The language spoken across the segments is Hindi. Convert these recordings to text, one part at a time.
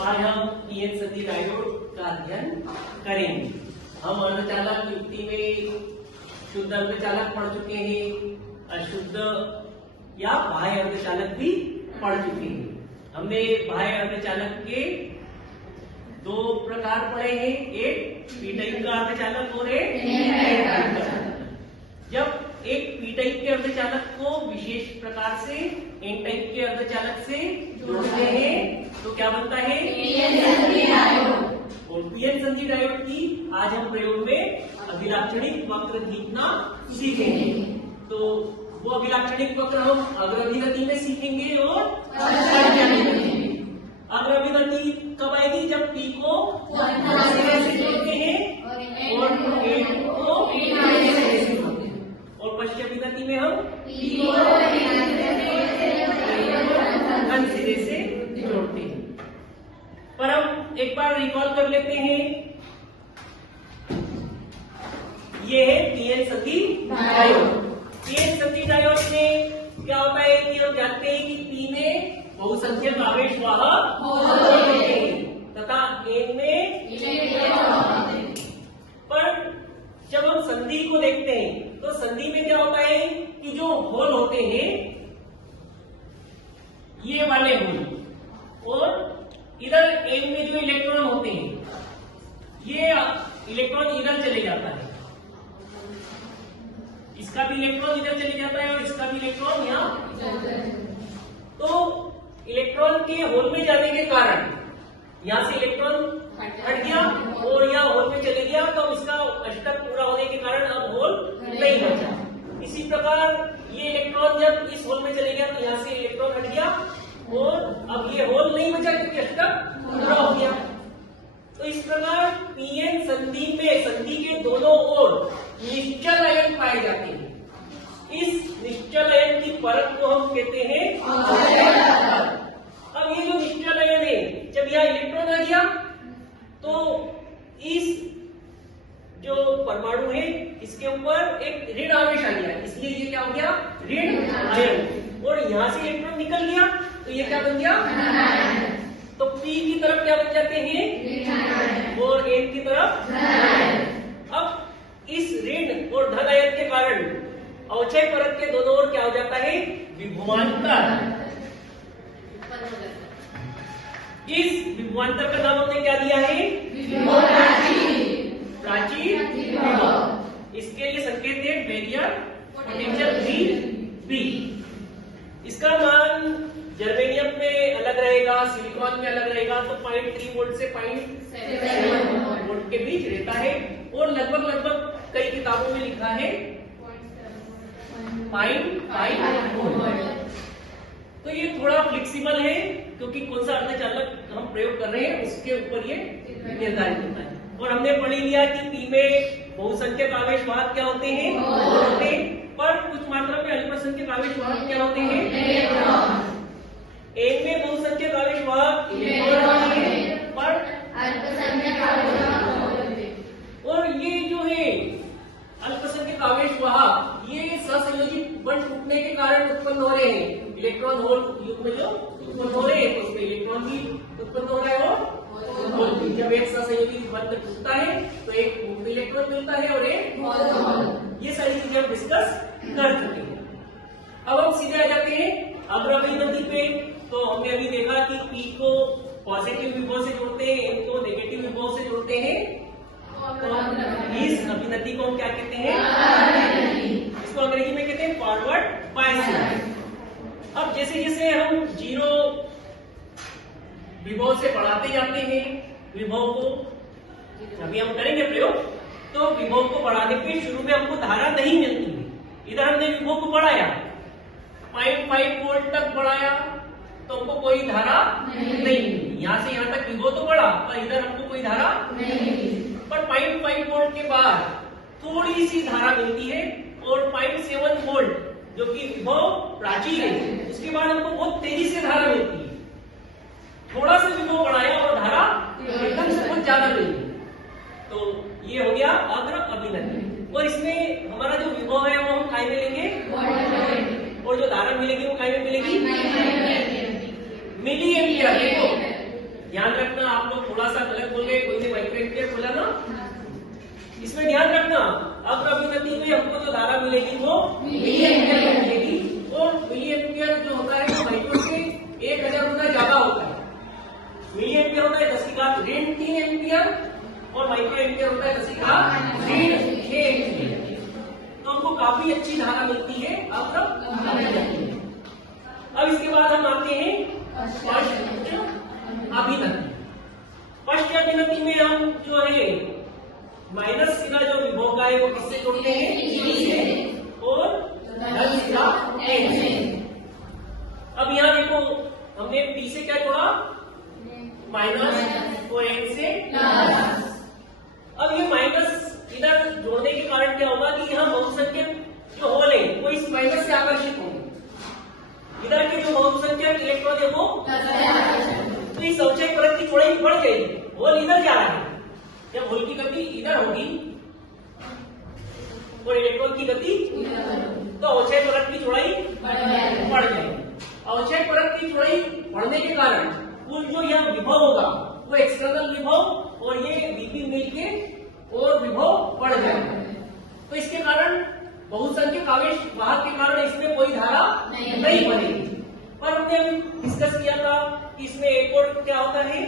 आज हम पीएन सदी डायोड का अध्ययन करेंगे। हम अर्धचालक युक्ति में शुद्ध अर्धचालक पढ़ चुके हैं, अशुद्ध या बाह्य अर्धचालक भी पढ़ चुके हैं। हमने बाह्य अर्धचालक के दो प्रकार पढ़े हैं, एक पी टाइप का अर्धचालक और एक एन टाइप का अर्धचालक। जब एक पी टाइप के अर्धचालक को विशेष प्रकार से एन टाइप के अर्धचालक से जोड़ते हैं तो क्या बनता है? पीएन संधि डायोड। और पीएन संधि डायोड की आज हम प्रयोग में अभिलाक्षणिक वक्र खींचना सीखेंगे। तो वो अभिलाक्षणिक वक्र हम अग्रभिगति में सीखेंगे और अग्रभिगति कब आएगी? जब पी को से जोड़ते हैं और एन को और पश्चिम विगति में हम घन सिरे से जोड़ते हैं। पर हम एक बार रिकॉल कर लेते हैं, ये है पीएन संधि डायोड। पीएन संधि डायोड में क्या होता है कि हम जानते हैं कि पी में बहुसंख्यक आवेश वाहक होते हैं तथा एन में पर जब हम संधि को देखते हैं तो संधि में क्या होता है कि जो होल होते हैं ये वाले होल और इधर एन में जो इलेक्ट्रॉन होते हैं ये इलेक्ट्रॉन इधर चले जाता है, इसका भी इलेक्ट्रॉन इधर चले जाता है और इसका भी इलेक्ट्रॉन यहाँ। तो इलेक्ट्रॉन के होल में जाने के कारण यहाँ से इलेक्ट्रॉन हट गया और यहाँ होल में चले गया, तो इसका अष्टक पूरा होने के कारण अब होल नहीं बचा। इसी प्रकार ये इलेक्ट्रॉन जब इस होल में चले गया तो यहाँ से इलेक्ट्रॉन हट गया और अब ये होल नहीं बचा क्योंकि अष्टक पूरा हो गया। तो इस प्रकार पीएन संधि में संधि के दोनों ओर निश्चल आयन पाए जाते हैं। इस निश्चल आयन की परत को हम कहते हैं। अब ये जो निश्चल आयन है जब यहाँ इलेक्ट्रॉन आ गया तो इस जो परमाणु है इसके ऊपर एक ऋण आवेश आ गया, इसलिए ये क्या हो गया? ऋण आयन। और यहाँ से इलेक्ट्रॉन निकल गया तो ये क्या बन गया? तो पी की तरफ क्या बन जाते हैं और एन की तरफ। अब इस ऋण और धन आयन के कारण अवक्षय परत के दोनों ओर क्या हो जाता है? विभवांतर। इस विभवांतर का नाम हमने क्या दिया है? प्राचीर विभव। इसके लिए संकेत है बैरियर पोटेंशियल बी। इसका मान जर्मेनियम में अलग रहेगा, सिलिकॉन में अलग रहेगा, तो 0.3 वोल्ट से 0.7 वोल्ट के बीच रहता है और लगभग कई किताबों में लिखा है 0.5 वोल्ट। तो ये थोड़ा फ्लेक्सिबल है क्योंकि कौन सा अर्धचालक हम प्रयोग कर रहे हैं उसके ऊपर ये निर्धारित होता है। और हमने पढ़ लिया कि पी में बहुसंख्यक आवेश वाहक क्या होते हैं? होते हैं। पर कुछ मात्रा में अल्पसंख्यक आवेश वाहक क्या होते हैं? एन में बहुसंख्यक आवेश वाहक इलेक्ट्रॉन है पर अल्पसंख्यक आवेश वाहक। और ये जो है अल्पसंख्यक आवेश वाहक ये सहसंयोजित बंध टूटने के कारण उत्पन्न हो रहे हैं। इलेक्ट्रॉन होल युग्म जो उत्पन्न हो रहे हैं तो उसमें इलेक्ट्रॉन भी उत्पन्न हो रहा है और होल भी। जब एक सहसंयोजित बंध टूटता है तो एक मुक्त इलेक्ट्रॉन मिलता है और एक होल। ये सारी चीजें हम डिस्कस कर चुके हैं। अब हम सीधे आ जाते हैं अग्रभिगति पे। तो हमने अभी देखा कि पी को पॉजिटिव विभव से जोड़ते हैं, एन को नेगेटिव विभव से जोड़ते हैं। तो इस अभिनति को हम क्या कहते हैं? इसको अंग्रेजी में कहते हैं फॉरवर्ड बायसिंग। अब जैसे जैसे हम जीरो विभव से बढ़ाते जाते हैं विभव को, अभी हम करेंगे प्रयोग, तो विभव को बढ़ाने पे शुरू में हमको धारा नहीं मिलती है। इधर हमने विभव को बढ़ाया 0.5 वोल्ट तक बढ़ाया तो हमको कोई धारा नहीं मिली। यहाँ से यहाँ तक विभव तो बढ़ा पर इधर हमको कोई धारा नहीं मिली। पर 0.5 वोल्ट के बाद थोड़ी सी धारा मिलती है और 0.7 वोल्ट जो कि विभव प्राचीर है उसके बाद हमको बहुत तेजी से धारा मिलती है। थोड़ा सा विभव बढ़ाया और धारा एकदम से बहुत ज्यादा मिली। तो ये हो गया अग्र अभिनति। और इसमें हमारा जो विभव है वो हम काय में लेंगे और जो धारा मिलेगी वो काय में मिलेगी? Milliampere. देखो ध्यान रखना थोड़ा सा गलत बोल गए, कोई ने माइक्रो एम्पियर बोला ना, इसमें ध्यान रखना। अब अभिनति में हमको जो धारा मिलेगी वो मिली एम्पियर मिलेगी, और मिली एम्पियर जो होता है वो माइक्रो से 1000 गुना ज्यादा होता है। मिली एम्पियर होता है 10⁻³ एम्पियर, और माइक्रो एम्पियर होता है 10⁻³ एम्पियर। तो हमको काफी अच्छी धारा मिलती है। अब इसके बाद हम आते हैं पश्च अभिनति। पश्च अभिनति में हम जो है माइनस सिरा जो विभव का है वो किससे जोड़ते हैं? E से, और धन सिरा N से। अब यहाँ देखो हमने P से क्या जोड़ा? माइनस, और N से प्लस। अब ये माइनस इधर जोड़ने के कारण क्या होगा कि यहाँ बहुसंख्यक जो होल है वो इस माइनस से आकर्षित होंगे। इधर के जो बहुसंख्यक इलेक्ट्रॉन है वो तो इस अवक्षय परत की चौड़ाई बढ़ जाएगी, होल इधर जा रहा है। जब होल की गति इधर होगी और इलेक्ट्रॉन की गति तो अवक्षय परत की चौड़ाई बढ़ जाएगी। अवक्षय परत की चौड़ाई बढ़ने के कारण कुल जो यह विभव होगा वो एक्सटर्नल विभव और ये वीपी मिलके और विभव बढ़ जाएगा। तो इसके कारण बहुसंख्यक आवेश वाहक के कारण इसमें कोई धारा नहीं बनेगी। पर हमने अभी डिस्कस किया था कि इसमें एक और क्या होता है?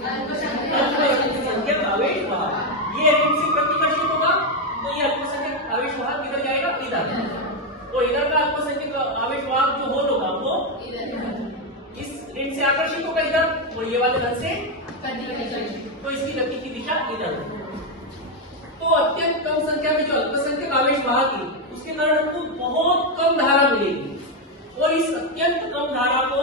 अल्पसंख्यक आवेश वाहक। ये ऋण से प्रतिकर्षित होगा तो ये अल्पसंख्यक आवेश वाहक किधर जाएगा? इधर। और इधर का अल्पसंख्यक आवेश वाहक जो होल होगा वो इस ऋण से आकर्षित होगा इधर, और ये वाले धन से तो इसकी गति की दिशा इधर होगी। तो अत्यंत कम संख्या में जो अल्पसंख्यक आवेश वाहक है उसके कारण हमको बहुत कम धारा मिलेगी, और इस अत्यंत कम धारा को